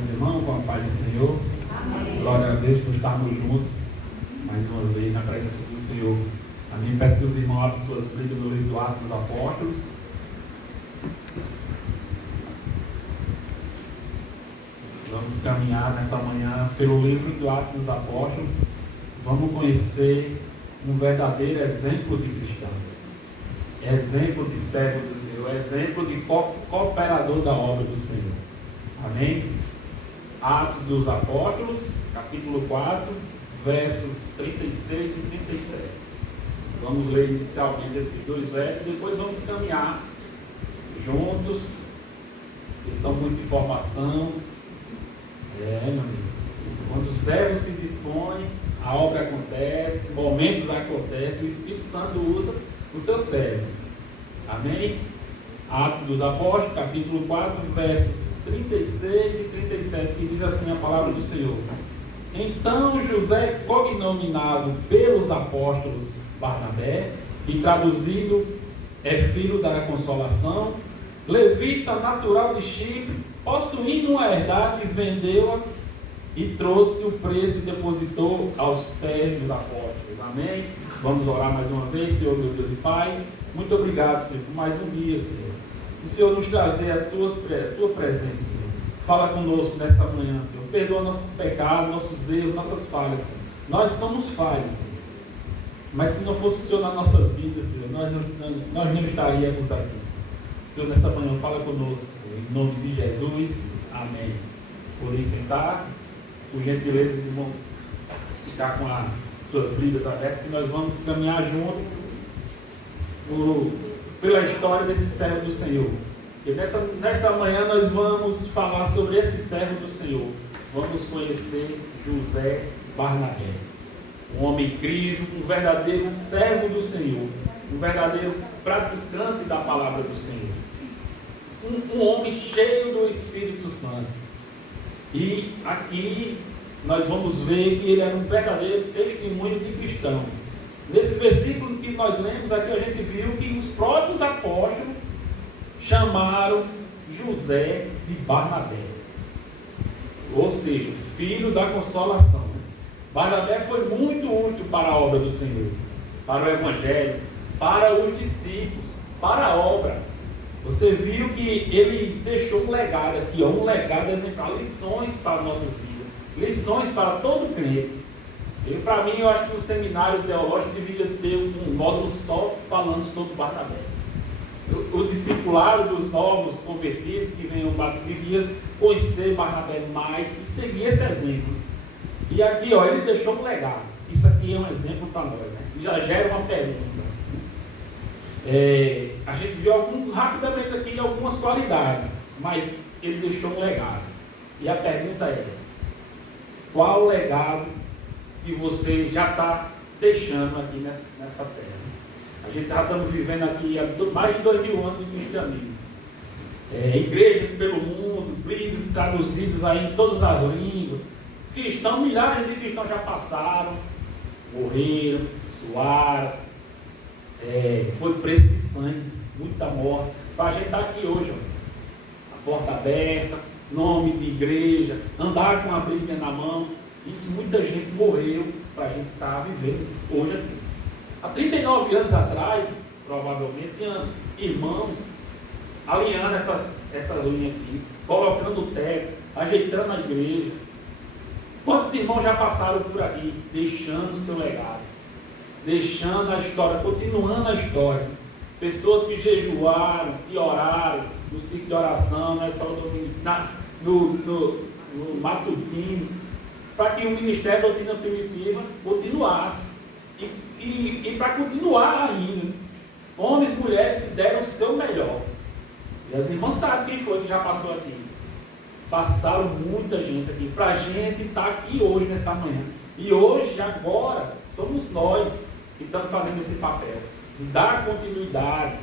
os irmãos, com a paz do Senhor. Amém. Glória a Deus por estarmos juntos mais uma vez na presença do Senhor. Amém. Peço que os irmãos abram suas Bíblias no livro do Atos dos Apóstolos. Vamos caminhar nessa manhã pelo livro do Atos dos Apóstolos. Vamos conhecer um verdadeiro exemplo de cristão, exemplo de servo do Senhor, exemplo de cooperador da obra do Senhor. Amém? Atos dos Apóstolos, capítulo 4, versos 36 e 37. Vamos ler inicialmente esses dois versos e depois vamos caminhar juntos, que são muita informação. Meu amigo. Quando o servo se dispõe, a obra acontece, momentos acontecem, o Espírito Santo usa o seu servo. Amém? Atos dos Apóstolos, capítulo 4, versos 36 e 37, que diz assim a palavra do Senhor. Então José, cognominado pelos apóstolos Barnabé, que traduzido é filho da consolação, levita natural de Chipre, possuindo uma herdade, vendeu-a e trouxe o preço e depositou aos pés dos apóstolos. Amém? Vamos orar mais uma vez. Senhor, meu Deus e Pai, muito obrigado, Senhor, por mais um dia, Senhor. O Senhor nos trazer a tua presença, Senhor. Fala conosco nessa manhã, Senhor. Perdoa nossos pecados, nossos erros, nossas falhas, Senhor. Nós somos falhos, Senhor. Mas se não fosse o Senhor nas nossas vidas, Senhor, nós não estaríamos aqui, Senhor. Senhor, nessa manhã, fala conosco, Senhor. Em nome de Jesus. Amém. Podem sentar. Por gentileza, os irmãos, ficar com as suas Bíblias abertas, que nós vamos caminhar junto pela história desse servo do Senhor. E nessa manhã nós vamos falar sobre esse servo do Senhor. Vamos conhecer José Barnabé, um homem incrível, um verdadeiro servo do Senhor, um verdadeiro praticante da palavra do Senhor, um homem cheio do Espírito Santo. E aqui nós vamos ver que ele era um verdadeiro testemunho de cristão. Nesses versículos que nós lemos aqui, a gente viu que os próprios apóstolos chamaram José de Barnabé, ou seja, filho da consolação. Barnabé foi muito útil para a obra do Senhor, para o Evangelho, para os discípulos, para a obra. Você viu que ele deixou um legado aqui, um legado exemplar, lições para nossas vidas, lições para todo crente. E para mim, eu acho que o seminário teológico deveria ter um módulo só falando sobre Barnabé. O discipulado dos novos convertidos que venham devia conhecer Barnabé mais e seguir esse exemplo. E aqui, ele deixou um legado. Isso aqui é um exemplo para nós, né? Já gera uma pergunta. A gente viu rapidamente aqui algumas qualidades, mas ele deixou um legado. E a pergunta é: qual legado que você já está deixando aqui nessa terra? A gente já estamos vivendo aqui há mais de 2000 anos de cristianismo. Igrejas pelo mundo, Bíblias traduzidas aí em todas as línguas. Cristãos, milhares de cristãos já passaram, morreram, suaram. Foi preço de sangue, muita morte, para a gente estar aqui hoje, a porta aberta, nome de igreja, andar com a Bíblia na mão. Isso muita gente morreu para a gente estar vivendo hoje assim. Há 39 anos atrás, provavelmente, tinha irmãos alinhando essas linhas aqui, colocando o teto, ajeitando a igreja. Quantos irmãos já passaram por aqui, deixando o seu legado, deixando a história, continuando a história? Pessoas que jejuaram e oraram no ciclo de oração, na escola dominical, no matutino, para que o ministério da doutrina primitiva continuasse. E para continuar ainda, homens e mulheres que deram o seu melhor. E as irmãs sabem quem foi que já passou aqui. Passaram muita gente aqui, para a gente estar aqui hoje, nesta manhã. E hoje, agora, somos nós que estamos fazendo esse papel, de dar continuidade,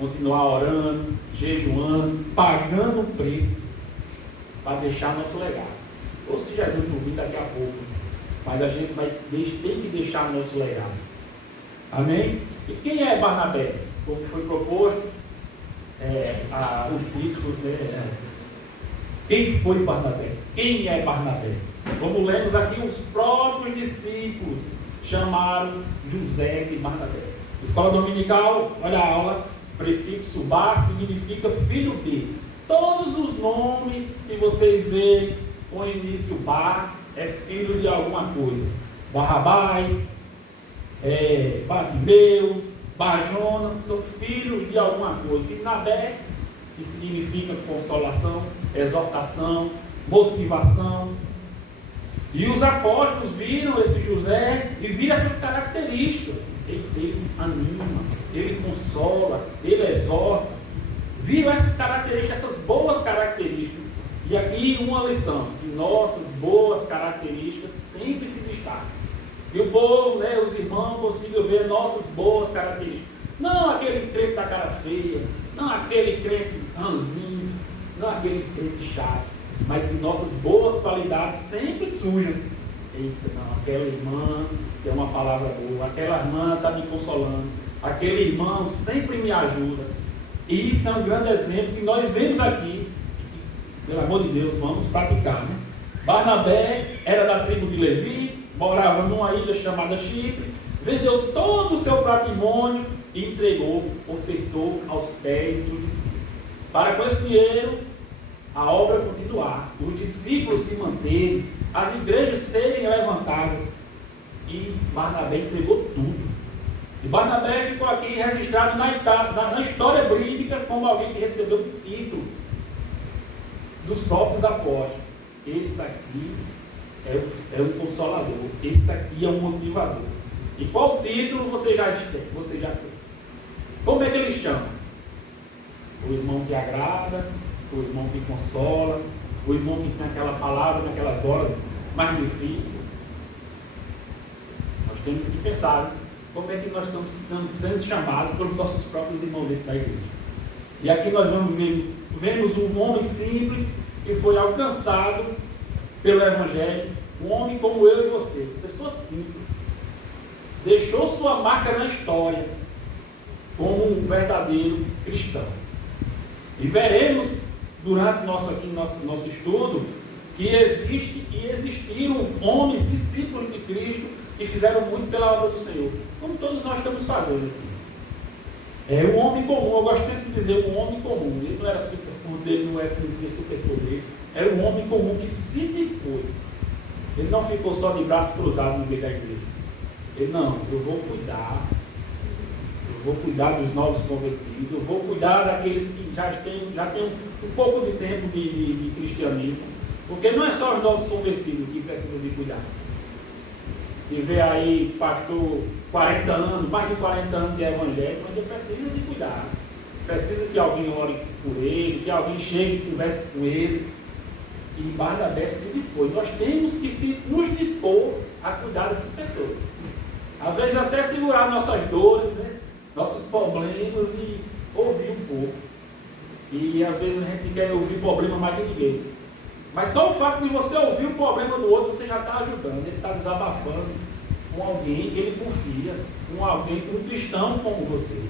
continuar orando, jejuando, pagando o preço, para deixar nosso legado. Ou se Jesus não vir daqui a pouco, mas a gente tem que deixar nosso legado. Amém? E quem é Barnabé? Como foi proposto, o título, quem foi Barnabé? Quem é Barnabé? Como lemos aqui, os próprios discípulos chamaram José de Barnabé. Escola dominical, olha a aula, prefixo Bar significa filho de. Todos os nomes que vocês veem com início Bar é filho de alguma coisa. Barrabás, Bartimeu, Barjonas, são filhos de alguma coisa. E Nabé, que significa consolação, exortação, motivação. E os apóstolos viram esse José e viram essas características. Ele anima, ele consola, ele exorta. Viram essas características, essas boas características. E aqui uma lição, que nossas boas características sempre se destacam. E o povo, os irmãos consigam ver nossas boas características. Não aquele crente da cara feia, não aquele crente ranzinho, não aquele crente chato, mas que nossas boas qualidades sempre surjam. Eita, não, aquela irmã tem uma palavra boa, aquela irmã está me consolando, aquele irmão sempre me ajuda. E isso é um grande exemplo que nós vemos aqui, e, pelo amor de Deus, vamos praticar. Barnabé era da tribo de Levi, morava numa ilha chamada Chipre, vendeu todo o seu patrimônio e entregou, ofertou aos pés do discípulo. Para com esse dinheiro, a obra continuar, os discípulos se manterem, as igrejas serem levantadas. E Barnabé entregou tudo. E Barnabé ficou aqui registrado na história bíblica como alguém que recebeu o título dos próprios apóstolos. Esse aqui é um consolador, esse aqui é um motivador. E qual título você já tem? Como é que eles chamam? O irmão que agrada, o irmão que consola, o irmão que tem aquela palavra naquelas horas mais difíceis. Nós temos que pensar como é que nós estamos sendo chamados pelos nossos próprios irmãos dentro da igreja. E aqui nós vemos um homem simples que foi alcançado pelo Evangelho, um homem como eu e você, pessoa simples, deixou sua marca na história como um verdadeiro cristão. E veremos durante nosso estudo que existe e existiram homens, discípulos de Cristo, que fizeram muito pela obra do Senhor, como todos nós estamos fazendo aqui. É um homem comum, eu gosto sempre de dizer um homem comum. Ele não era superpoder, não tinha superpoder, era um homem comum que se dispôs. Ele não ficou só de braços cruzados no meio da igreja. Ele, não, eu vou cuidar dos novos convertidos, eu vou cuidar daqueles que já têm um pouco de tempo de cristianismo, porque não é só os novos convertidos que precisam de cuidar. Que vê aí pastor 40 anos, mais de 40 anos de evangelho, mas ele precisa de cuidar. Precisa que alguém ore por ele, que alguém chegue e converse com ele. E Barnabé se dispôs. Nós temos que nos dispor a cuidar dessas pessoas. Às vezes até segurar nossas dores, nossos problemas e ouvir um pouco. E às vezes a gente quer ouvir problema mais de ninguém. Mas só o fato de você ouvir o problema do outro, você já está ajudando. Ele está desabafando com alguém que ele confia, com um cristão como você.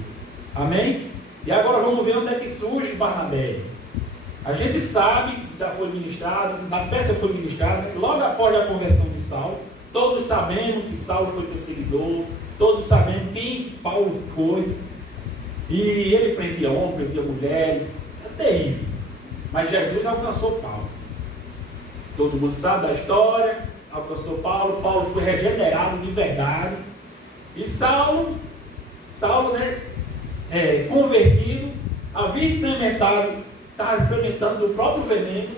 Amém? E agora vamos ver onde é que surge Barnabé. A gente sabe, já foi ministrado, na peça foi ministrada, logo após a conversão de Saulo. Todos sabemos que Saulo foi perseguidor, todos sabemos quem Paulo foi. E ele prendia homens, prendia mulheres, é terrível. Mas Jesus alcançou Paulo. Todo mundo sabe da história, alcançou Paulo, Paulo foi regenerado de verdade. E Saulo, convertido, havia estava experimentando do próprio veneno.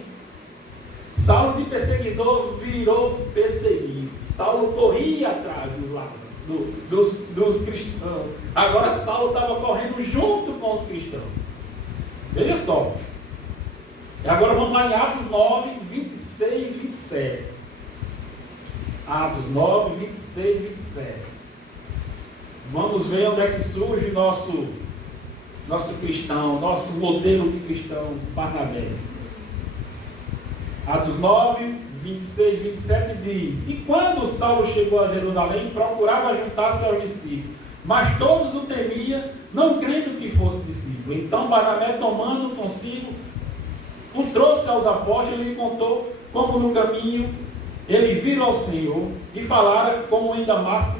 Saulo de perseguidor virou perseguido. Saulo corria atrás dos ladrões, dos cristãos. Agora Saulo estava correndo junto com os cristãos. Veja só. E agora vamos lá em Atos 9, 26 e 27. Atos 9, 26 e 27. Vamos ver onde é que surge nosso cristão, nosso modelo de cristão, Barnabé. Atos 9, 26 e 27 diz: E quando Saulo chegou a Jerusalém, procurava juntar-se aos discípulos, mas todos o temiam, não crendo que fosse discípulo. Então Barnabé, tomando consigo, o trouxe aos apóstolos e lhe contou como no caminho, ele virou ao Senhor e falara como em Damasco,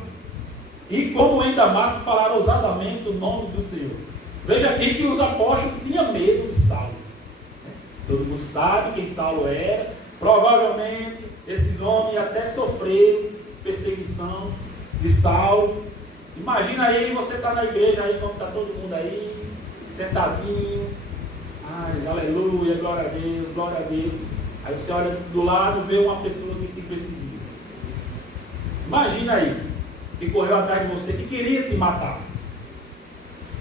falaram ousadamente o nome do Senhor. Veja aqui que os apóstolos tinham medo de Saulo. Todo mundo sabe quem Saulo era. Provavelmente esses homens até sofreram perseguição de Saulo. Imagina aí, você está na igreja aí, como está todo mundo aí, sentadinho. Ai, aleluia, glória a Deus, glória a Deus. Aí você olha do lado e vê uma pessoa que te perseguiu. Imagina aí, que correu atrás de você, que queria te matar.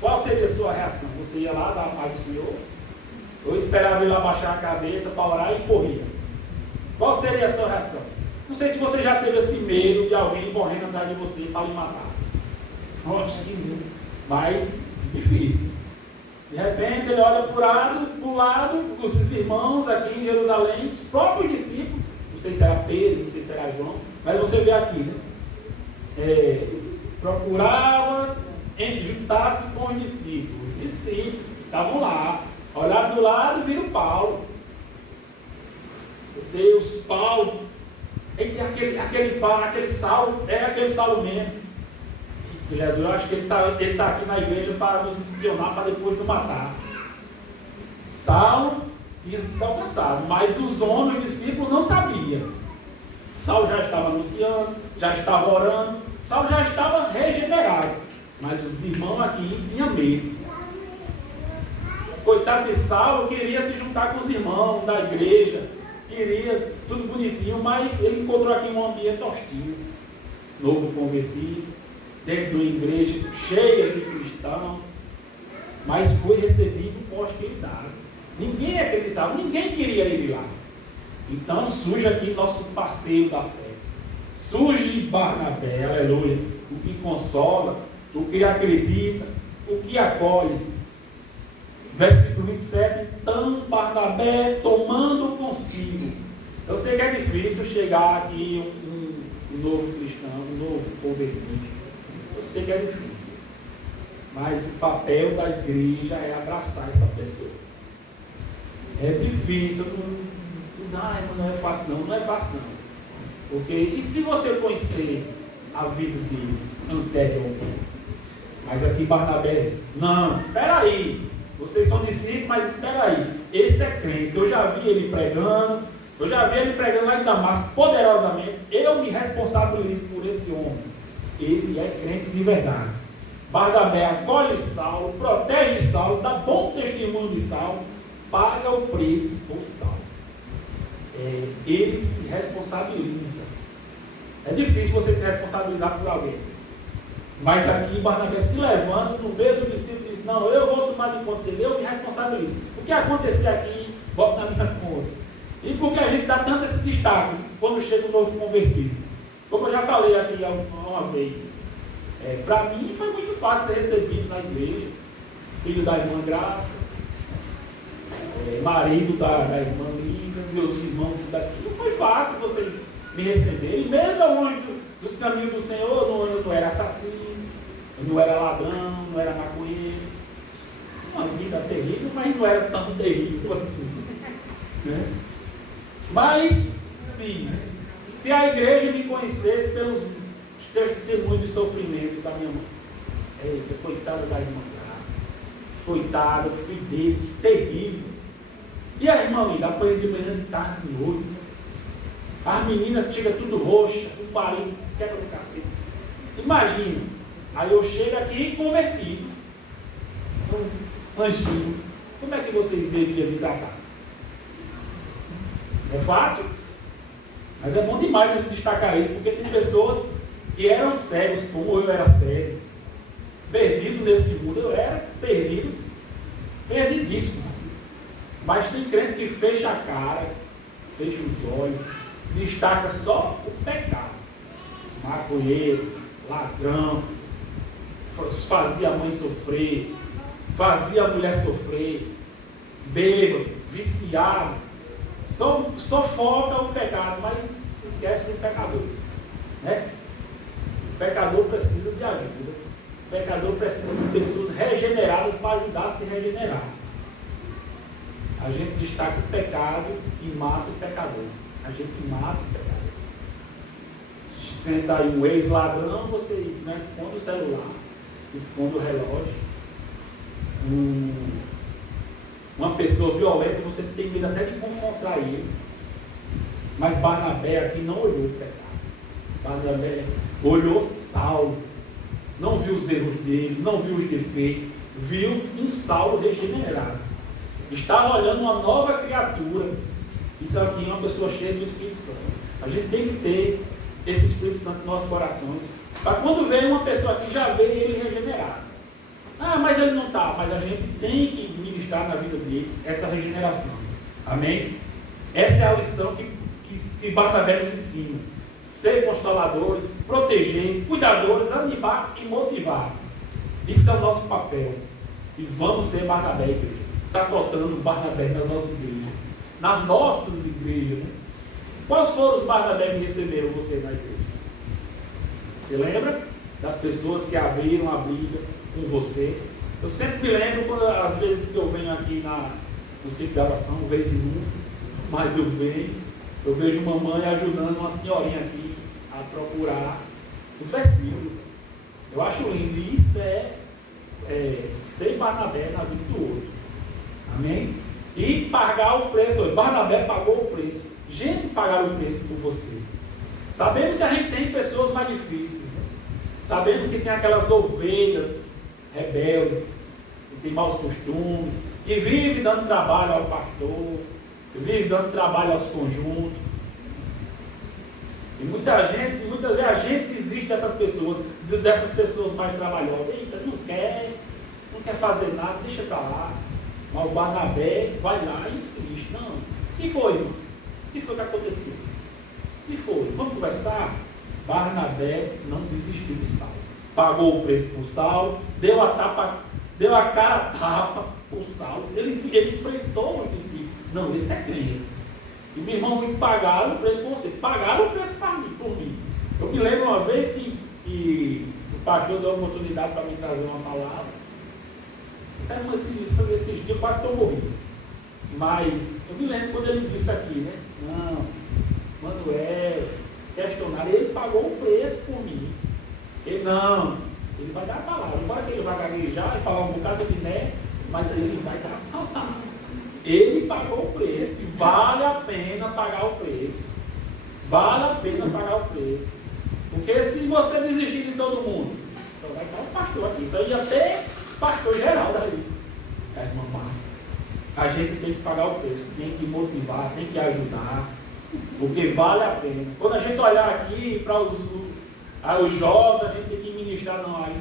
Qual seria a sua reação? Você ia lá dar a paz do Senhor? Ou esperava ele abaixar a cabeça para orar e corria? Qual seria a sua reação? Não sei se você já teve esse medo de alguém correndo atrás de você para lhe matar. Nossa, que medo. Mas difícil. De repente ele olha para o lado, os irmãos aqui em Jerusalém, os próprios discípulos, não sei se era Pedro, não sei se era João, mas você vê aqui, né? Procurava juntar-se com os discípulos. Os discípulos estavam lá, olharam do lado e viram Paulo. Meu Deus, Paulo. Aquele Saulo, é aquele Saulo mesmo. Jesus, eu acho que ele tá aqui na igreja para nos espionar, para depois nos matar. Saulo tinha sido alcançado, mas os homens, os discípulos, não sabiam. Saulo já estava anunciando, já estava orando, Saulo já estava regenerado, mas os irmãos aqui tinham medo. Coitado de Saulo, queria se juntar com os irmãos da igreja, queria tudo bonitinho, mas ele encontrou aqui um ambiente hostil. Novo convertido, dentro de uma igreja cheia de cristãos, mas foi recebido com hostilidade. Ninguém acreditava, ninguém queria ir lá. Então surge aqui nosso passeio da fé. Surge Barnabé, aleluia, o que consola, o que acredita, o que acolhe. Versículo 27, então Barnabé tomando consigo. Eu sei que é difícil chegar aqui um novo cristão, um novo convertido. Eu sei que é difícil, mas o papel da igreja é abraçar essa pessoa. É difícil, não é fácil não, não é fácil não. Porque, e se você conhecer a vida dele anteriormente? Mas aqui Barnabé, não, espera aí, vocês são discípulos, mas espera aí, esse é crente, eu já vi ele pregando lá em Damasco poderosamente, eu me responsabilizo por esse homem. Ele é crente de verdade. Barnabé acolhe Saulo, protege Saulo, dá bom testemunho de Saulo, paga o preço por Saulo. Ele se responsabiliza. É difícil você se responsabilizar por alguém. Mas aqui Barnabé se levanta no meio do discípulo e diz: não, eu vou tomar de conta dele, eu me responsabilizo. O que acontecer aqui, bota na minha conta. E por que a gente dá tanto esse destaque quando chega um novo convertido? Como eu já falei aqui uma vez, para mim foi muito fácil ser recebido na igreja, filho da irmã Graça, marido da irmã Liga, meus irmãos, tudo aqui. Não foi fácil vocês me receberem, mesmo longe dos caminhos do Senhor. Eu não era assassino, eu não era ladrão, não era maconheiro. Uma vida terrível, mas não era tão terrível assim. Né? Mas sim, se a igreja me conhecesse pelos testemunhos de sofrimento da minha mãe, eita, coitada da irmã Graça, coitada, filho dele, terrível. E a irmã Linda apanha de manhã, de tarde, de noite. As meninas chegam tudo roxa, o marido quebra no cacete. Imagina, aí eu chego aqui convertido, anjinho, como é que vocês iriam me tratar? É fácil? Mas é bom demais destacar isso, porque tem pessoas que eram cegos, como eu era cego, perdido nesse mundo, eu era perdido, perdidíssimo. Mas tem crente que fecha a cara, fecha os olhos, destaca só o pecado. Maconheiro, ladrão, fazia a mãe sofrer, fazia a mulher sofrer, bêbado, viciado. Só foca o pecado, mas se esquece do pecador. Né? O pecador precisa de ajuda. O pecador precisa de pessoas regeneradas para ajudar a se regenerar. A gente destaca o pecado e mata o pecador. A gente mata o pecado. Senta aí um ex-ladrão, você né, esconde o celular, esconde o relógio. Uma pessoa violenta, você tem medo até de confrontar ele. Mas Barnabé aqui não olhou o pecado. Barnabé olhou Saulo. Não viu os erros dele, não viu os defeitos. Viu um Saulo regenerado. Estava olhando uma nova criatura. Isso aqui é uma pessoa cheia do Espírito Santo. A gente tem que ter esse Espírito Santo nos nossos corações. Para quando vem uma pessoa aqui, já vê ele regenerado. Ah, mas ele não está. Mas a gente tem que ministrar na vida dele essa regeneração. Amém? Essa é a lição que Barnabé nos ensina. Ser consoladores, proteger, cuidadores, animar e motivar. Isso é o nosso papel. E vamos ser Barnabé, igreja. Está faltando Barnabé nas nossas igrejas. Nas nossas igrejas. Né? Quais foram os Barnabé que receberam você na igreja? Você lembra das pessoas que abriram a Bíblia com você? Eu sempre me lembro, quando, às vezes que eu venho aqui no ciclo de oração, uma vez e nunca, mas eu vejo mamãe ajudando uma senhorinha aqui a procurar os versículos. Eu acho lindo. E isso é ser Barnabé na vida do outro. Amém? E pagar o preço. Barnabé pagou o preço. Gente pagaram o preço por você. Sabendo que a gente tem pessoas mais difíceis. Né? Sabendo que tem aquelas ovelhas rebeldes, que tem maus costumes, que vive dando trabalho ao pastor, que vive dando trabalho aos conjuntos. E muitas vezes a gente desiste dessas pessoas mais trabalhosas. Eita, não quer fazer nada, deixa para lá. Mas o Barnabé vai lá e insiste. Não. O que foi, irmão? O que foi que aconteceu? O que foi? Vamos conversar? Barnabé não desistiu de Saulo. Pagou o preço por Saulo, deu a cara a tapa por Saulo. Ele enfrentou o discípulo. Não, esse é crente. E meu irmão, pagaram o preço por você. Pagaram o preço por mim. Eu me lembro uma vez que o pastor deu a oportunidade para me trazer uma palavra. Sinceramente, esses dias quase que eu morri. Mas eu me lembro quando ele disse aqui, né? Não, Manuel, questionário, ele pagou o preço por mim. Ele vai dar a palavra. Embora que ele vai gaguejar e falar um bocado de né, mas ele vai dar a palavra. Ele pagou o preço. E vale a pena pagar o preço. Vale a pena pagar o preço. Porque se você desistir de todo mundo, então vai estar o pastor aqui. Isso aí ia ter pastor geral daí. Irmã Márcia. A gente tem que pagar o preço, tem que motivar, tem que ajudar, porque vale a pena. Quando a gente olhar aqui para os jovens, a gente tem que ministrar, não, aí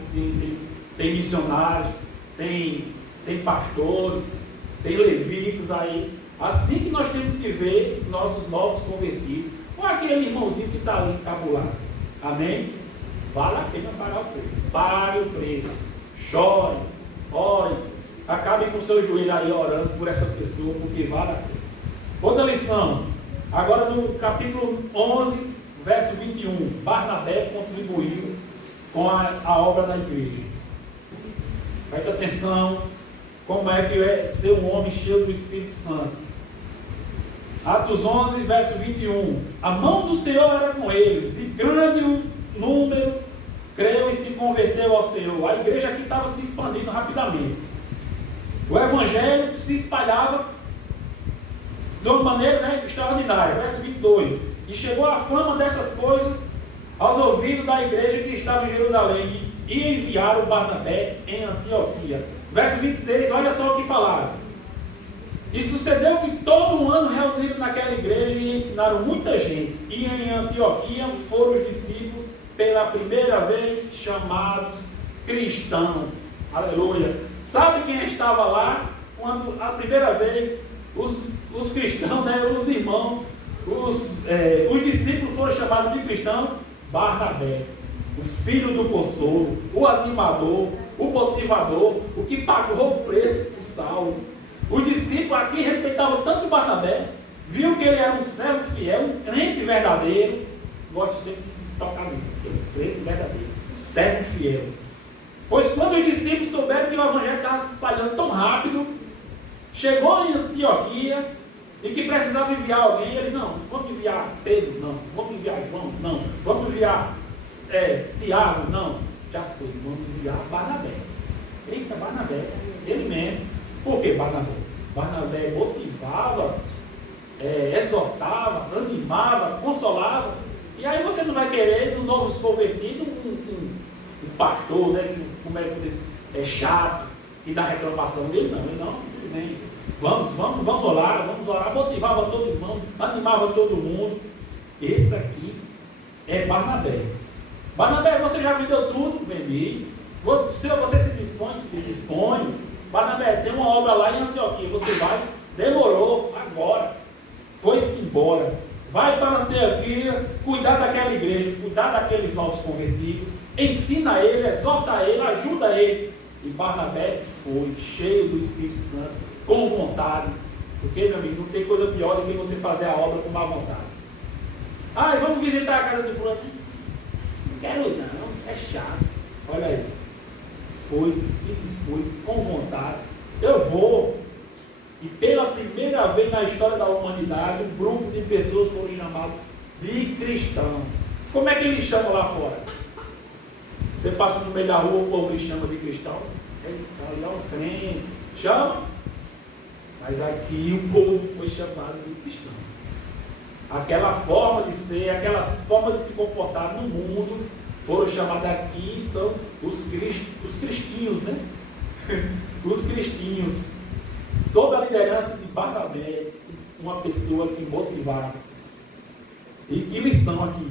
tem missionários, tem pastores, tem levitas aí. Assim que nós temos que ver nossos novos convertidos, ou aquele irmãozinho que está ali encabulado. Amém? Vale a pena pagar o preço. Pague o preço. Chore, ore. Acabem com o seu joelho aí orando por essa pessoa, porque vale a pena. Outra lição. Agora no capítulo 11, verso 21. Barnabé contribuiu com a obra da igreja. Preste atenção. Como é que é ser um homem cheio do Espírito Santo. Atos 11, verso 21. A mão do Senhor era com eles, e grande o número creu e se converteu ao Senhor. A igreja aqui estava se expandindo rapidamente. O evangelho se espalhava de uma maneira extraordinária. Verso 22. E chegou a fama dessas coisas aos ouvidos da igreja que estava em Jerusalém, e enviaram Barnabé em Antioquia. Verso 26, olha só o que falaram. E sucedeu que todo um ano reuniram naquela igreja e ensinaram muita gente. E em Antioquia foram os discípulos pela primeira vez chamados cristãos. Aleluia. Sabe quem estava lá quando a primeira vez os cristãos, os irmãos, os discípulos foram chamados de cristãos? Barnabé, o filho do consolo, o animador, o motivador, o que pagou o preço por Saulo. Os discípulos aqui respeitavam tanto Barnabé, viu que ele era um servo fiel, um crente verdadeiro. Gosto sempre de tocar nisso, um crente verdadeiro, um servo fiel. Pois quando os discípulos souberam que o evangelho estava se espalhando tão rápido, chegou em Antioquia, e que precisava enviar alguém, ele, não, vamos enviar Pedro, não, vamos enviar João, não, vamos enviar Tiago, não, já sei, vamos enviar Barnabé. Eita, Barnabé, ele mesmo. Por que Barnabé? Barnabé motivava, exortava, animava, consolava. E aí você não vai querer, no Novos Convertidos, um pastor, né, que é chato, que dá reclamação dele, não, tudo bem. Vamos orar, motivava todo mundo, animava todo mundo. Esse aqui é Barnabé. Barnabé, você já vendeu tudo? Vendi. Você se dispõe? Se dispõe. Barnabé, tem uma obra lá em Antioquia, você vai? Demorou, agora. Foi-se embora. Vai para Antioquia, cuidar daquela igreja, cuidar daqueles novos convertidos, ensina ele, exorta ele, ajuda ele. E Barnabé foi, cheio do Espírito Santo, com vontade. Porque, meu amigo, não tem coisa pior do que você fazer a obra com má vontade. Vamos visitar a casa de fulano. Não quero não, é chato. Olha aí. Foi, se dispôs, com vontade. Eu vou. E pela primeira vez na história da humanidade, um grupo de pessoas foram chamados de cristãos. Como é que eles chamam lá fora? Você passa no meio da rua, o povo lhe chama de cristão. Eita, ali é um crente. Chama. Mas aqui o povo foi chamado de cristão. Aquela forma de ser, aquela forma de se comportar no mundo, foram chamados aqui, são os cristinhos, né? Os cristinhos. Sob a liderança de Barnabé, uma pessoa que motivava. E que lição aqui.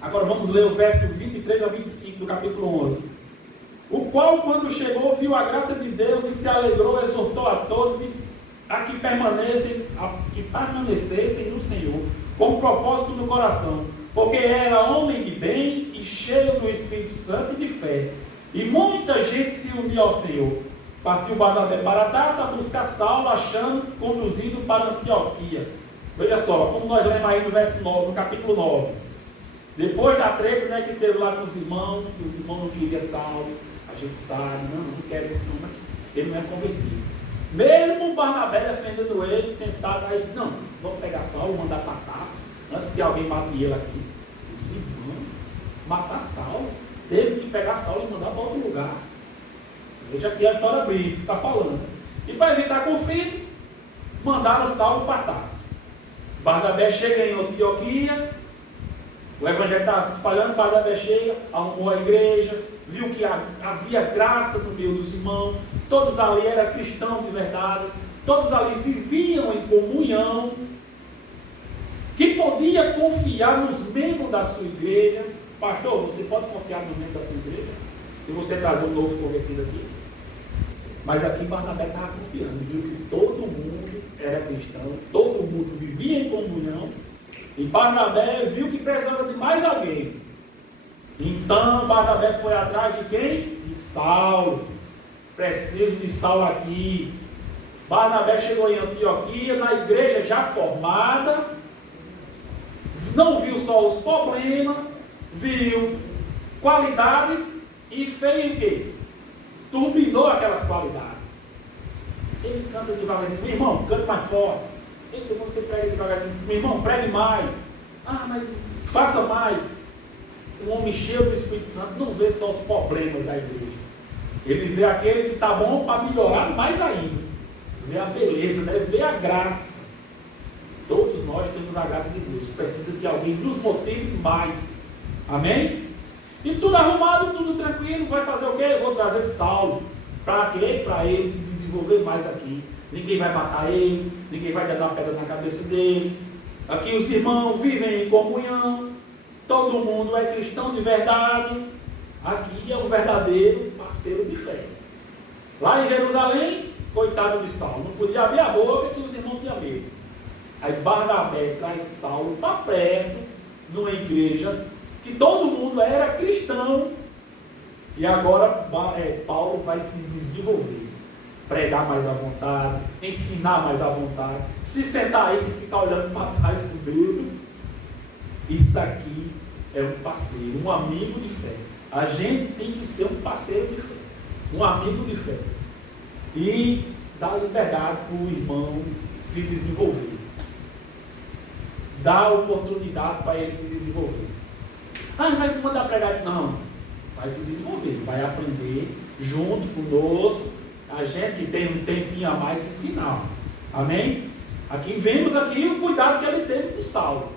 Agora vamos ler o verso 23 a 25 do capítulo 11. O qual, quando chegou, viu a graça de Deus e se alegrou, exortou a todos a que permanecessem no Senhor, com propósito no coração, porque era homem de bem e cheio do Espírito Santo e de fé. E muita gente se uniu ao Senhor. Partiu Barnabé para Tarso a buscar Saulo, achando conduzido para Antioquia. Veja só, como nós lemos aí no verso 9, no capítulo 9. Depois da treta, né, que teve lá com os irmãos não queriam Saulo. A gente sabe, não quer esse homem aqui. Ele não é convertido. Mesmo Barnabé defendendo ele, tentado aí, não, vamos pegar Saulo, mandar para Tarso, antes que alguém mate ele aqui. Os irmãos, matar Saulo. Teve que pegar Saulo e mandar para outro lugar. Veja aqui a história bíblica que está falando. E para evitar conflito, mandaram Saulo para Tarso. Barnabé chega em Antioquia, o evangelho está se espalhando, Barnabé chega, arrumou a igreja, viu que havia graça no meio dos irmãos, todos ali eram cristãos de verdade, todos ali viviam em comunhão, que podia confiar nos membros da sua igreja. Pastor, você pode confiar nos membros da sua igreja? Se você trazer um novo convertido aqui? Mas aqui Barnabé estava confiando, viu que todo mundo era cristão, todo mundo vivia em comunhão, e Barnabé viu que precisava de mais alguém. Então Barnabé foi atrás de quem? De Saulo. Preciso de Saulo aqui. Barnabé chegou em Antioquia, na igreja já formada, não viu só os problemas, viu qualidades e fez o quê? Turbinou aquelas qualidades. Ele canta devagarzinho. Meu irmão, cante mais forte. Eita, você prega devagarzinho. Meu irmão, pregue mais. Mas faça mais. Um homem cheio do Espírito Santo não vê só os problemas da igreja. Ele vê aquele que está bom para melhorar mais ainda. Vê a beleza, né? Vê a graça. Todos nós temos a graça de Deus. Precisa de alguém que nos motive mais. Amém? E tudo arrumado, tudo tranquilo. Vai fazer o quê? Eu vou trazer Saulo. Para quê? Para ele se desenvolver mais aqui. Ninguém vai matar ele. Ninguém vai dar pedra na cabeça dele. Aqui os irmãos vivem em comunhão. Todo mundo é cristão de verdade. Aqui é um verdadeiro parceiro de fé. Lá em Jerusalém, coitado de Saulo, não podia abrir a boca que os irmãos tinham medo. Aí Barnabé traz Saulo para perto, numa igreja que todo mundo era cristão. E agora Paulo vai se desenvolver, pregar mais à vontade, ensinar mais à vontade, se sentar aí e ficar olhando para trás com medo. Isso aqui é um parceiro, um amigo de fé. A gente tem que ser um parceiro de fé, um amigo de fé. E dar liberdade para o irmão se desenvolver. Dá oportunidade para ele se desenvolver. Ah, não vai mandar pregar? Não. Vai se desenvolver, vai aprender junto conosco, a gente que tem um tempinho a mais ensinar. Amém? Aqui vemos aqui o cuidado que ele teve com Saulo.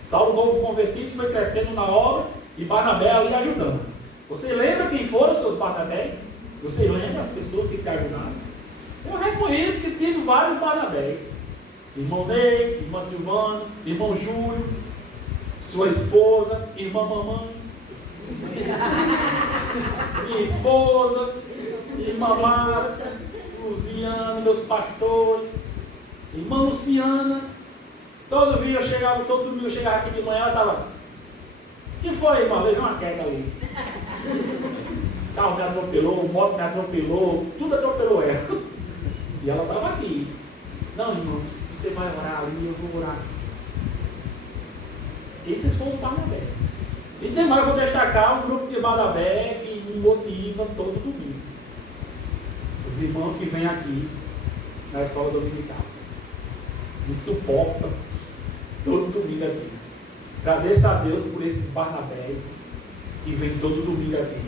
Saulo, novo convertido, foi crescendo na obra e Barnabé ali ajudando. Você lembra quem foram os seus Barnabés? Você lembra as pessoas que te ajudaram? Eu reconheço que tive vários Barnabés. Irmão Ney, irmã Silvana, irmão Júlio, sua esposa, irmã mamãe, minha esposa, irmã Márcia, Luciana, meus pastores, irmã Luciana. Todo domingo eu chegava aqui de manhã, ela estava. O que foi, irmão? Levei uma queda ali. O carro me atropelou, o moto me atropelou, tudo atropelou ela. E ela estava aqui. Não, irmão, você vai orar ali, eu vou orar. Esses foram os Barnabé. E demais eu vou destacar um grupo de Barnabé que me motiva todo domingo. Os irmãos que vêm aqui na escola dominical. Me suportam todo domingo aqui. Agradeço a Deus por esses Barnabés que vêm todo domingo aqui,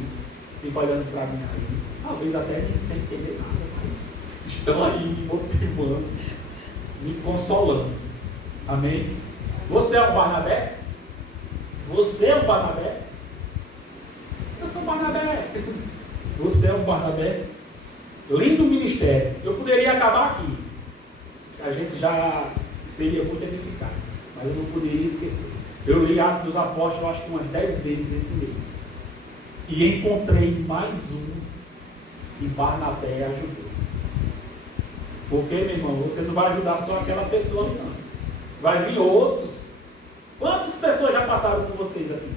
ficam olhando para mim aí. Talvez até sem entender nada, mas estão aí me motivando, me consolando. Amém? Você é um Barnabé? Você é um Barnabé? Eu sou um Barnabé. Você é um Barnabé? Lindo ministério. Eu poderia acabar aqui. A gente já seria muito edificado. Mas eu não poderia esquecer. Eu li Atos dos Apóstolos, acho que umas 10 vezes esse mês. E encontrei mais um que Barnabé ajudou. Porque, meu irmão, você não vai ajudar só aquela pessoa, não. Vai vir outros. Quantas pessoas já passaram com vocês aqui?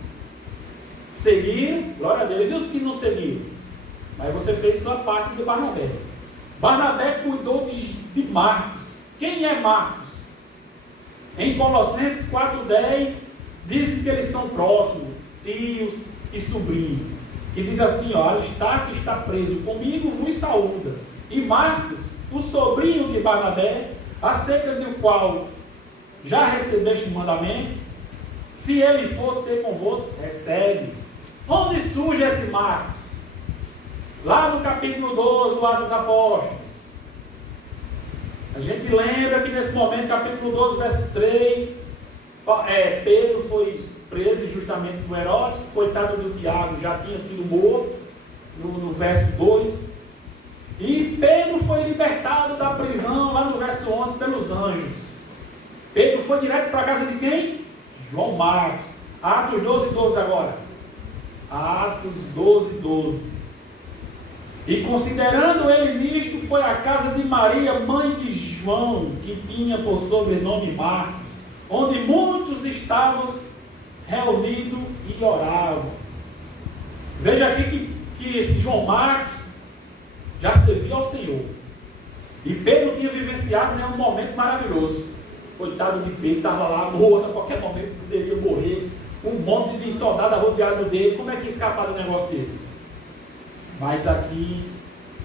Seguiram, glória a Deus, e os que não seguiram? Mas você fez sua parte de Barnabé. Barnabé cuidou de Marcos. Quem é Marcos? Em Colossenses 4,10 diz que eles são próximos, tios e sobrinhos. Que diz assim, ó, Aristarco está preso comigo, vos saúda. E Marcos, o sobrinho de Barnabé, acerca do qual já recebeste mandamentos, se ele for ter convosco, recebe. Onde surge esse Marcos? Lá no capítulo 12 do Atos dos Apóstolos. A gente lembra que nesse momento, capítulo 12, verso 3, Pedro foi preso injustamente por Herodes, coitado do Tiago, já tinha sido morto, no verso 2. E Pedro foi libertado da prisão, lá no verso 11, pelos anjos. Pedro foi direto para a casa de quem? João Marcos. Atos 12, 12 agora. Atos 12, 12. E considerando ele nisto, foi à casa de Maria, mãe de João, que tinha por sobrenome Marcos, onde muitos estavam reunidos e oravam. Veja aqui que esse João Marcos já servia ao Senhor. E Pedro tinha vivenciado, né, um momento maravilhoso. Coitado de Pedro, estava lá, morto, a qualquer momento poderia morrer. Um monte de soldados rodeado dele. Como é que escapar de um negócio desse? Mas aqui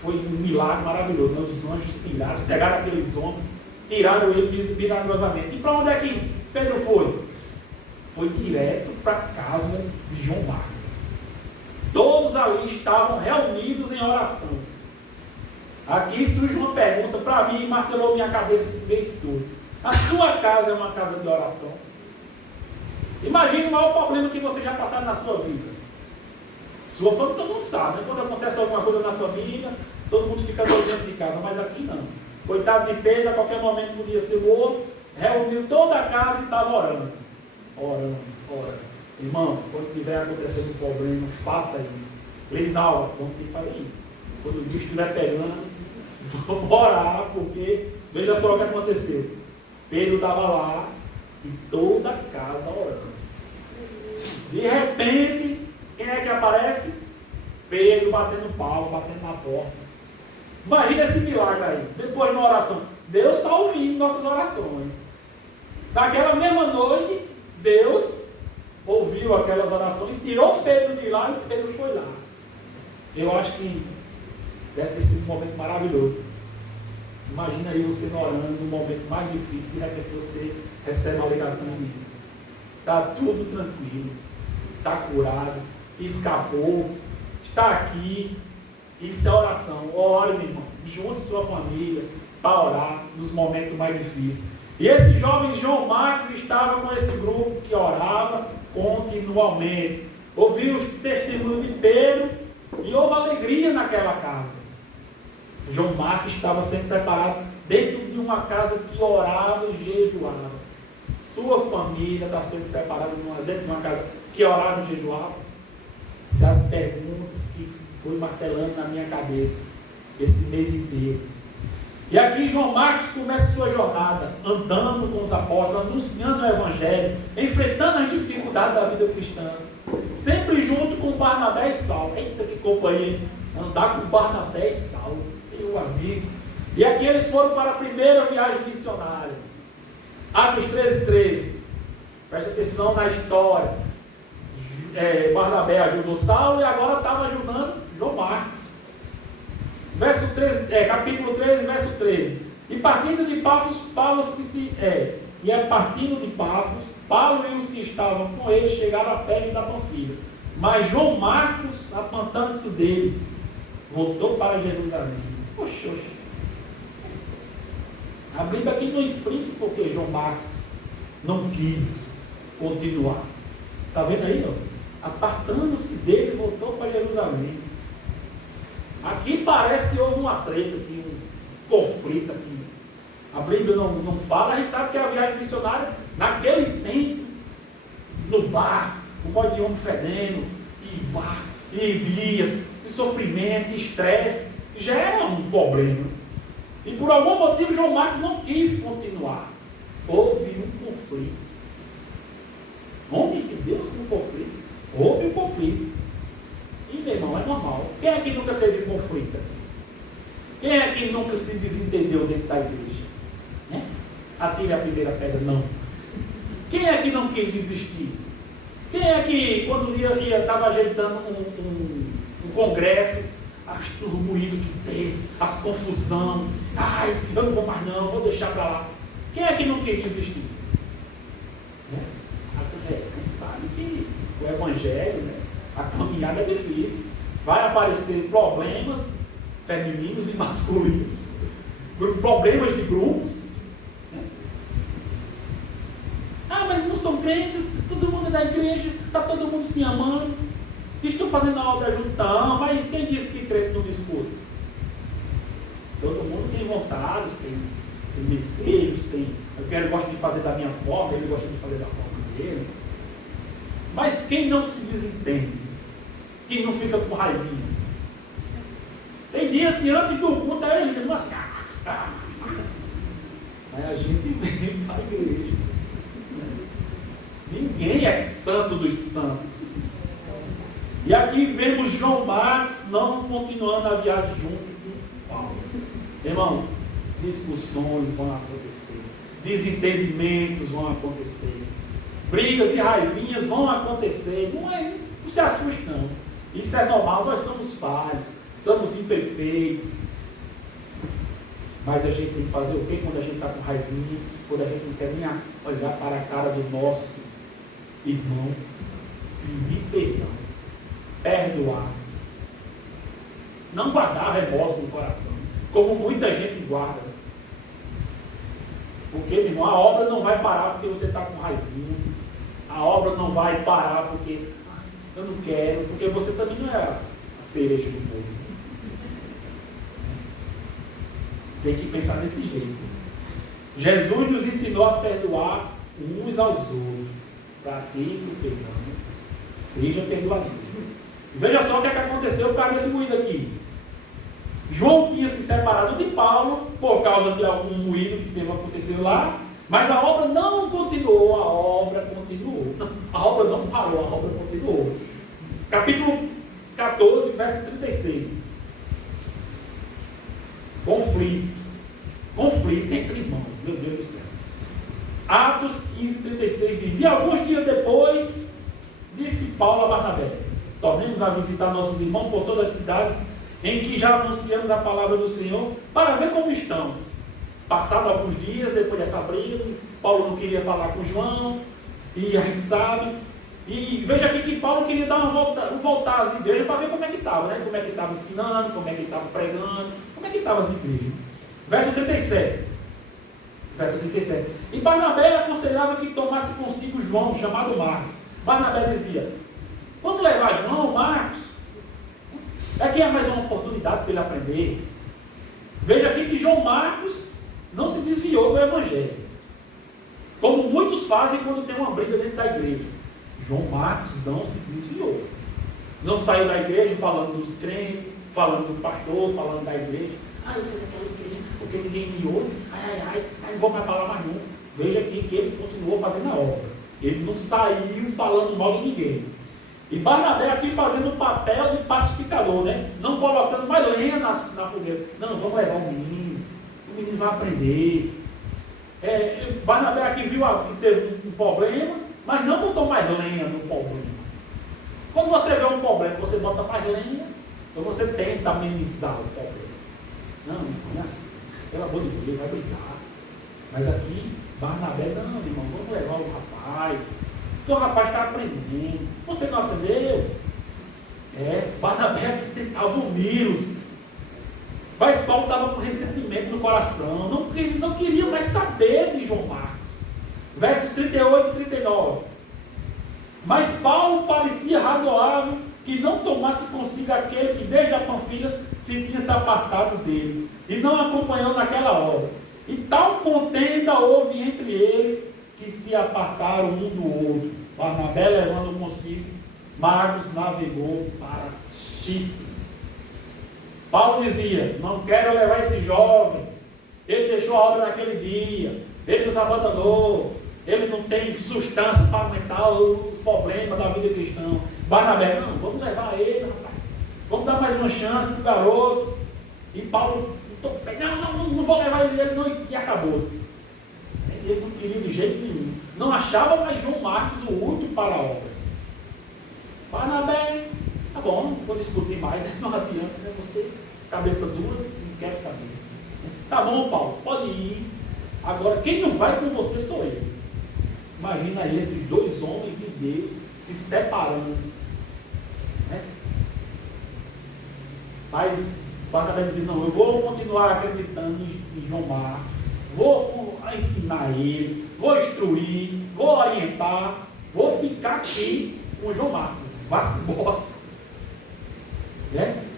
foi um milagre maravilhoso. Os anjos tiraram, cegaram aqueles homens, tiraram ele milagrosamente. E para onde é que Pedro foi? Foi direto para a casa de João Marcos. Todos ali estavam reunidos em oração. Aqui surge uma pergunta para mim, martelou minha cabeça esse mês todo. A sua casa é uma casa de oração? Imagine o maior problema que você já passou na sua vida. Sua família, todo mundo sabe, né? Quando acontece alguma coisa na família, todo mundo fica doido dentro de casa, mas aqui não. Coitado de Pedro, a qualquer momento podia ser morto, reuniu toda a casa e estava orando. Orando. Irmão, quando tiver acontecendo um problema, faça isso. Leinaldo, vamos ter que fazer isso. Quando o bicho estiver pegando, vamos orar, porque veja só o que aconteceu. Pedro estava lá e toda a casa orando. De repente, quem é que aparece? Pedro batendo palma, batendo na porta. Imagina esse milagre aí. Depois de uma oração. Deus está ouvindo nossas orações. Naquela mesma noite, Deus ouviu aquelas orações, tirou Pedro de lá e Pedro foi lá. Eu acho que deve ter sido um momento maravilhoso. Imagina aí você orando no momento mais difícil, de repente você recebe uma ligação e diz: está tudo tranquilo, está curado, escapou, está aqui. Isso é oração. Ore, meu irmão, junte sua família para orar nos momentos mais difíceis. E esse jovem João Marcos estava com esse grupo que orava continuamente. Ouviu os testemunhos de Pedro e houve alegria naquela casa. João Marcos estava sempre preparado dentro de uma casa que orava e jejuava. Sua família está sempre preparada dentro de uma casa que orava e jejuava. Se as perguntas que foi martelando na minha cabeça esse mês inteiro. E aqui João Marcos começa sua jornada, andando com os apóstolos, anunciando o Evangelho, enfrentando as dificuldades da vida cristã, sempre junto com Barnabé e Saulo. Eita, que companhia, andar com Barnabé e Saulo, meu amigo. E aqui eles foram para a primeira viagem missionária. Atos 13:13. Presta atenção na história. Barnabé ajudou Saulo e agora estava ajudando João Marcos. Capítulo 13, verso 13. E partindo de Pafos, Paulo e os que estavam com ele chegaram a Perge da Panfilha. Mas João Marcos, apartando-se deles, voltou para Jerusalém. Oxe. A Bíblia aqui não explica porque João Marcos não quis continuar. Está vendo aí? Apartando-se dele, voltou para Jerusalém. Aqui parece que houve uma treta, aqui, um conflito aqui. A Bíblia não fala, a gente sabe que a viagem missionária, naquele tempo, no barco, um monte de homem fedendo, e dias de sofrimento, estresse, já era um problema. E por algum motivo João Marcos não quis continuar. Houve um conflito. Homem de Deus com conflito. Houve um conflito. E, meu irmão, é normal. Quem aqui nunca teve conflito aqui? Quem aqui nunca se desentendeu dentro da igreja? Né? Atire a primeira pedra, não. Quem aqui não quis desistir? Quem aqui, quando estava ajeitando um congresso, as turbuído que teve, as confusão, eu não vou mais não, vou deixar para lá. Quem aqui não quis desistir? Né? A gente sabe que o Evangelho, né? A caminhada é difícil. Vai aparecer problemas femininos e masculinos. Problemas de grupos. Né? Mas não são crentes, todo mundo é da igreja, está todo mundo se amando. Estou fazendo a obra junto. Não, mas quem disse que crente não discute? Todo mundo tem vontades, tem desejos, eu gosto de fazer da minha forma, ele gosta de fazer da forma dele. Mas quem não se desentende? Quem não fica com raivinha? Tem dias que antes do culto aí ele diz assim, aí a gente vem para a igreja. Ninguém é santo dos santos. E aqui vemos João Marcos não continuando a viagem junto com Paulo. Irmão, discussões vão acontecer, desentendimentos vão acontecer, brigas e raivinhas vão acontecer. Não se assuste não. Isso é normal, nós somos falhos, somos imperfeitos. Mas a gente tem que fazer o quê quando a gente está com raivinha, quando a gente não quer nem olhar para a cara do nosso irmão? Pedir perdão, perdoar, não guardar remorso no coração, como muita gente guarda. Porque, meu irmão, a obra não vai parar porque você está com raivinha, a obra não vai parar porque eu não quero, porque você também não é a cereja do bolo. Tem que pensar desse jeito. Jesus nos ensinou a perdoar uns aos outros. Pratique o perdão. Seja perdoador. E veja só o que aconteceu por causa desse moído aqui. João tinha se separado de Paulo por causa de algum moído que teve acontecido lá, mas a obra não continuou, a obra continuou. A obra não parou, a obra continuou. Capítulo 14, verso 36. Conflito entre irmãos, meu Deus do céu. Atos 15, 36 diz: e alguns dias depois, disse Paulo a Barnabé: tornemos a visitar nossos irmãos por todas as cidades em que já anunciamos a palavra do Senhor, para ver como estamos. Passado alguns dias, depois dessa briga, Paulo não queria falar com João, e a gente sabe. E veja aqui que Paulo queria dar voltar às igrejas para ver como é que estava, né? Como é que estava ensinando, como é que estava pregando, como é que estavam as igrejas. Verso 37. E Barnabé aconselhava que tomasse consigo João, chamado Marcos. Barnabé dizia: quando levar João, Marcos, aqui é mais uma oportunidade para ele aprender. Veja aqui que João Marcos não se desviou do evangelho, como muitos fazem quando tem uma briga dentro da igreja. João Marcos não se desviou. Não saiu da igreja falando dos crentes, falando do pastor, falando da igreja. Eu sei daquela igreja, porque ninguém me ouve. Não vou mais falar mais não. Veja aqui que ele continuou fazendo a obra. Ele não saiu falando mal de ninguém. E Barnabé aqui fazendo o papel de pacificador, né? Não colocando mais lenha na fogueira. Não, vamos levar o menino vai aprender. Barnabé aqui viu que teve um problema, mas não botou mais lenha no problema. Quando você vê um problema, você bota mais lenha, ou você tenta amenizar o problema. Não é assim. Pelo amor de Deus, vai brigar. Mas aqui, Barnabé, não, irmão, vamos levar o rapaz. Porque o rapaz está aprendendo. Você não aprendeu? Barnabé aqui tentava uni-los. Mas Paulo estava com ressentimento no coração. Não queria mais saber de João Marcos. Versos 38 e 39. Mas Paulo parecia razoável que não tomasse consigo aquele que desde a Panfilha se tinha se apartado deles e não acompanhou naquela obra. E tal contenda houve entre eles que se apartaram um do outro. Barnabé, levando consigo Marcos, navegou para Chipre. Paulo dizia: não quero levar esse jovem, ele deixou a obra naquele dia, ele nos abandonou, ele não tem substância para aumentar os problemas da vida cristã. Barnabé: não, vamos levar ele, rapaz, vamos dar mais uma chance para o garoto. E Paulo: não vou levar ele não, e acabou-se. Ele não queria de jeito nenhum, não achava mais João Marcos o útil para a obra. Barnabé: tá bom, não vou discutir mais, não adianta, né? Você, cabeça dura, não quero saber. Tá bom, Paulo, pode ir. Agora, quem não vai com você sou eu. Imagina aí esses dois homens de Deus se separando. Né? Mas Barnabé dizia: não, eu vou continuar acreditando em João Marcos, vou ensinar ele, vou instruir, vou orientar, vou ficar aqui com João Marcos. Vá-se embora.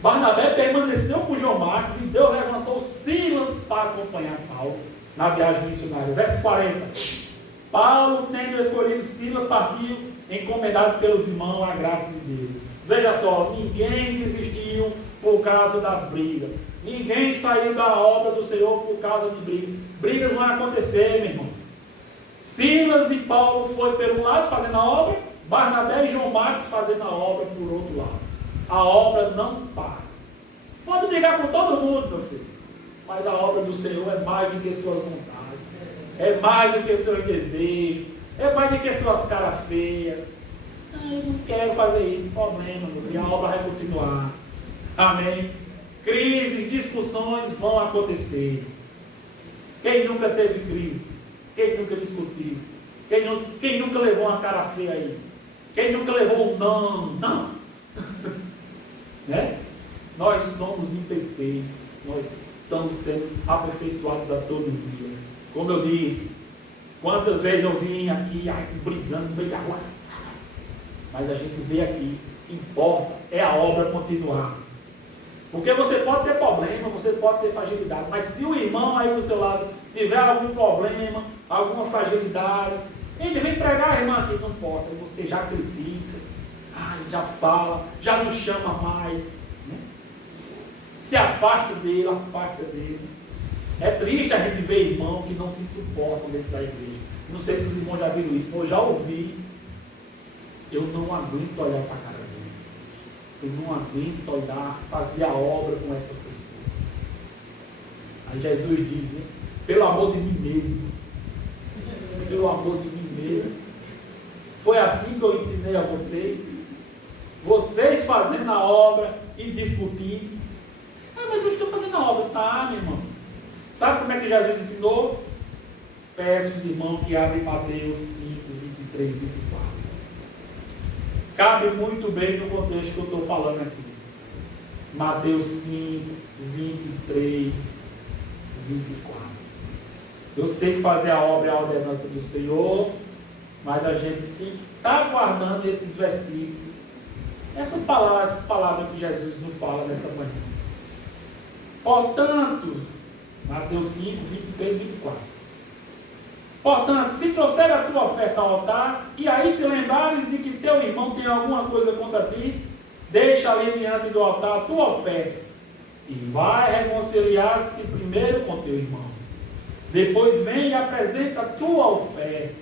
Barnabé permaneceu com João Marcos e Deus levantou Silas para acompanhar Paulo na viagem missionária. Verso 40. Paulo, tendo escolhido Silas, partiu encomendado pelos irmãos à graça de Deus. Veja só, ninguém desistiu por causa das brigas. Ninguém saiu da obra do Senhor por causa de brigas. Brigas vão acontecer, meu irmão. Silas e Paulo foi por um lado fazendo a obra, Barnabé e João Marcos fazendo a obra por outro lado. A obra não para. Pode brigar com todo mundo, meu filho, mas a obra do Senhor é mais do que suas vontades, é mais do que seus desejos, é mais do que suas caras feias. Eu não quero fazer isso, problema, meu filho, a obra vai continuar. Amém? Crises, discussões vão acontecer. Quem nunca teve crise? Quem nunca discutiu? Quem nunca levou uma cara feia aí? Quem nunca levou um não? Né? Nós somos imperfeitos, nós estamos sendo aperfeiçoados a todo dia. Como eu disse, quantas vezes eu vim aqui brigando no meio da rua, mas a gente vê aqui, o que importa é a obra continuar. Porque você pode ter problema, você pode ter fragilidade, mas se o irmão aí do seu lado tiver algum problema, alguma fragilidade, ele vem pregar a irmã aqui, não posso, aí você já critica, já fala, já não chama mais, né? Se afasta dele, É triste a gente ver irmão que não se suportam dentro da igreja. Não sei se os irmãos já viram isso, mas eu já ouvi. Eu não aguento olhar para a cara dele. Eu não aguento olhar, fazer a obra com essa pessoa. Aí Jesus diz, né? Pelo amor de mim mesmo. Pelo amor de mim mesmo. Foi assim que eu ensinei a vocês. Vocês fazendo a obra e discutindo. Mas eu estou fazendo a obra. Tá, meu irmão. Sabe como é que Jesus ensinou? Peço os irmãos que abrem Mateus 5, 23, 24. Cabe muito bem no contexto que eu estou falando aqui. Mateus 5, 23, 24. Eu sei que fazer a obra é a ordenança do Senhor, mas a gente tem que estar guardando esses versículos, essas palavras que Jesus nos fala nessa manhã. Portanto, Mateus 5, 23, 24. Portanto, se trouxer a tua oferta ao altar, e aí te lembrares de que teu irmão tem alguma coisa contra ti, deixa ali diante do altar a tua oferta, e vai reconciliar-te primeiro com teu irmão. Depois vem e apresenta a tua oferta.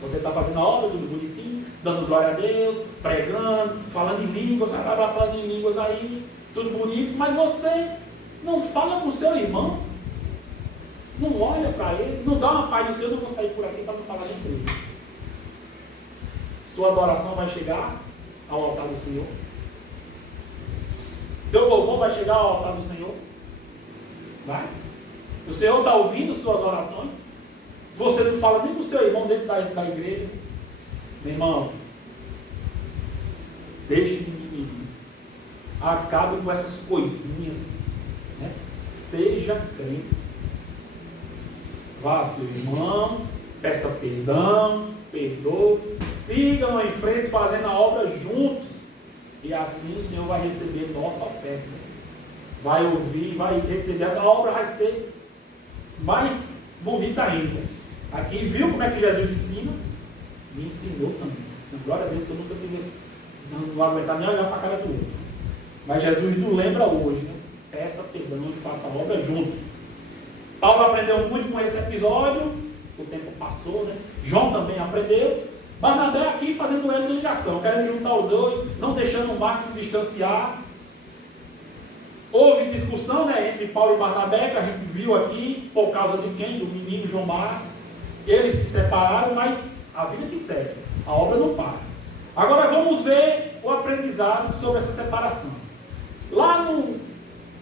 Você está fazendo a obra, tudo bonitinho, dando glória a Deus, pregando, falando em línguas, falando em línguas aí, tudo bonito, mas você não fala com o seu irmão, não olha para ele, não dá uma paz no seu, eu não vou sair por aqui para não falar de Deus. Sua adoração vai chegar ao altar do Senhor. Seu louvor vai chegar ao altar do Senhor. Vai? O Senhor está ouvindo suas orações. Você não fala nem com o seu irmão dentro da igreja. Meu irmão, deixe de mimimi. Acabe com essas coisinhas. Né? Seja crente. Vá, seu irmão, peça perdão, perdoe, sigam em frente fazendo a obra juntos, e assim o Senhor vai receber nossa oferta, vai ouvir, vai receber, a obra vai ser mais bonita ainda. Aqui viu como é que Jesus ensina? Me ensinou também. Glória a Deus que eu nunca tive esse, não vou aguentar nem olhar para a cara do outro, mas Jesus nos lembra hoje, né? Peça perdão e faça a obra junto. Paulo aprendeu muito com esse episódio, o tempo passou, né? João também aprendeu. Barnabé aqui fazendo elo de ligação, querendo juntar os dois, não deixando o Marcos se distanciar. Houve discussão, né, entre Paulo e Barnabé, que a gente viu aqui, por causa de quem? Do menino João Marcos. Eles se separaram, mas a vida que segue, a obra não para. Agora vamos ver o aprendizado sobre essa separação. Lá no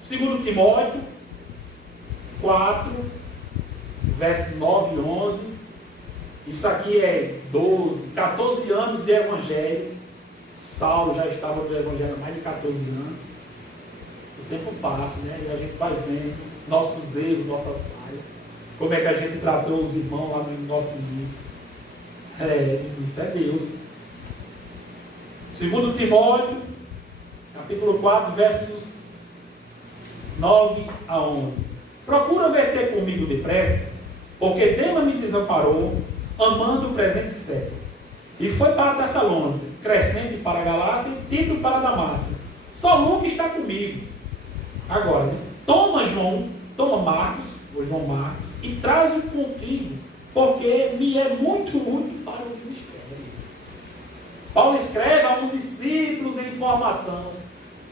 2 Timóteo 4, versos 9 e 11, isso aqui é 14 anos de evangelho. Saulo já estava no evangelho há mais de 14 anos. O tempo passa, né? E a gente vai vendo nossos erros, nossas falhas, como é que a gente tratou os irmãos lá no nosso início. Isso é Deus. 2 Timóteo, capítulo 4, versos 9 a 11. Procura verter comigo depressa, porque Dema me desamparou, amando o presente século. E foi para Tessalônica, Crescente para a Galácia e Tito para a Damácia. Só Lucas está comigo. Agora, né? Toma Marcos, o João Marcos, e traz-o contigo, porque me é muito útil para o ministério. Paulo escreve a um discípulos em formação.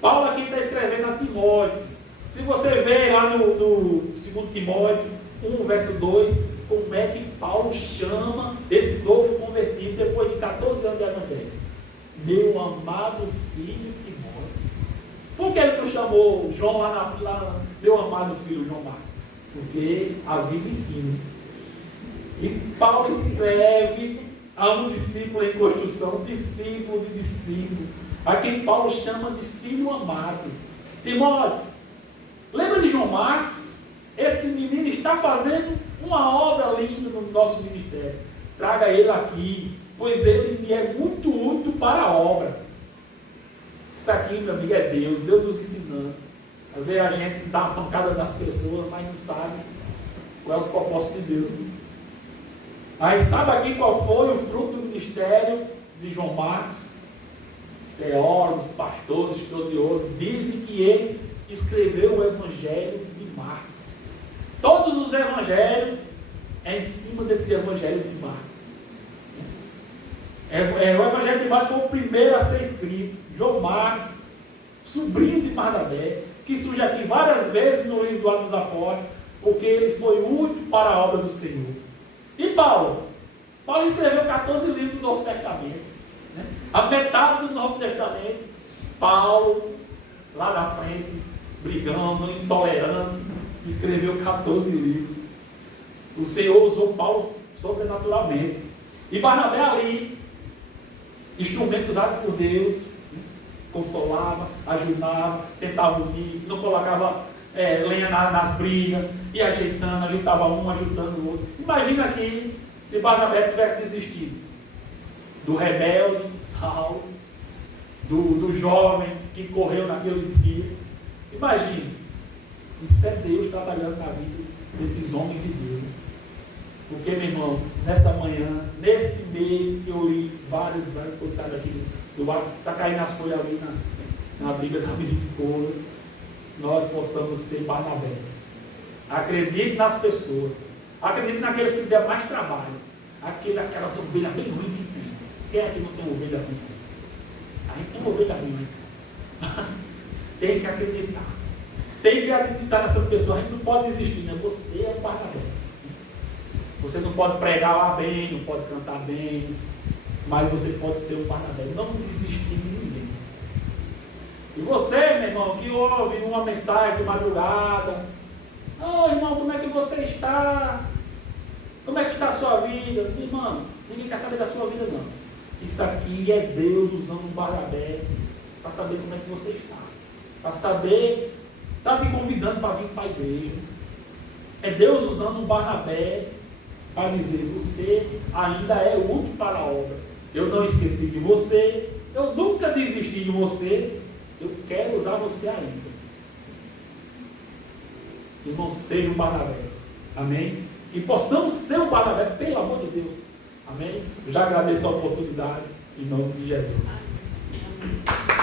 Paulo aqui está escrevendo a Timóteo. Se você vê lá no 2 Timóteo 1, verso 2, como é que Paulo chama esse novo convertido depois de 14 anos de evangelho? Meu amado filho Timóteo. Por que ele não chamou João lá meu amado filho João Marcos? Porque a vida ensina. E Paulo escreve a um discípulo em construção, discípulo de discípulo, a quem Paulo chama de filho amado. Timóteo, lembra de João Marcos? Esse menino está fazendo uma obra linda no nosso ministério. Traga ele aqui, pois ele me é muito útil para a obra. Isso aqui, meu amigo, é Deus nos ensinando. Às vezes a gente dá uma pancada nas pessoas, mas não sabe qual é os propósitos de Deus. Aí sabe aqui qual foi o fruto do ministério de João Marcos? Teólogos, pastores, estudiosos dizem que ele escreveu o Evangelho de Marcos. Todos os evangelhos é em cima desse Evangelho de Marcos. O Evangelho de Marcos foi o primeiro a ser escrito. João Marcos, sobrinho de Barnabé, que surge aqui várias vezes no livro do Atos dos Apóstolos, porque ele foi útil para a obra do Senhor. E Paulo? Paulo escreveu 14 livros do Novo Testamento. Né? A metade do Novo Testamento, Paulo, lá na frente, brigando, intolerante, escreveu 14 livros. O Senhor usou Paulo sobrenaturalmente. E Barnabé ali, instrumento usado por Deus, consolava, ajudava, tentava unir, não colocava lenha nas brigas, ia ajeitando, ajeitava um, ajudando o outro. Imagina aqui se Barnabé tivesse desistido do rebelde, Saulo, do jovem que correu naquele dia. Imagina, isso é Deus trabalhando na vida desses homens de Deus. Porque, meu irmão, nessa manhã, nesse mês que eu li vários coitados aqui do lado, está caindo as folhas ali na Bíblia da minha esposa, nós possamos ser Barnabé. Acredite nas pessoas, acredite naqueles que der mais trabalho, aquelas ovelhas bem ruins que tem. Quem é que não tem ovelha ruim? A gente tem ovelha ruim, né? Tem que acreditar. Tem que acreditar nessas pessoas. A gente não pode desistir, né? Você é Barnabé. Você não pode pregar lá bem, não pode cantar bem, mas você pode ser um Barnabé. Não desistir de ninguém. E você, meu irmão, que ouve uma mensagem de madrugada: "Oh, irmão, como é que você está? Como é que está a sua vida?" Irmão, ninguém quer saber da sua vida, não. Isso aqui é Deus usando um Barnabé para saber como é que você está. Para saber, está te convidando para vir para a igreja. É Deus usando um Barnabé para dizer: você ainda é útil para a obra. Eu não esqueci de você, eu nunca desisti de você, eu quero usar você ainda. Irmão, seja um Barnabé. Amém? E possamos ser um Barnabé, pelo amor de Deus. Amém? Eu já agradeço a oportunidade, em nome de Jesus. Amém.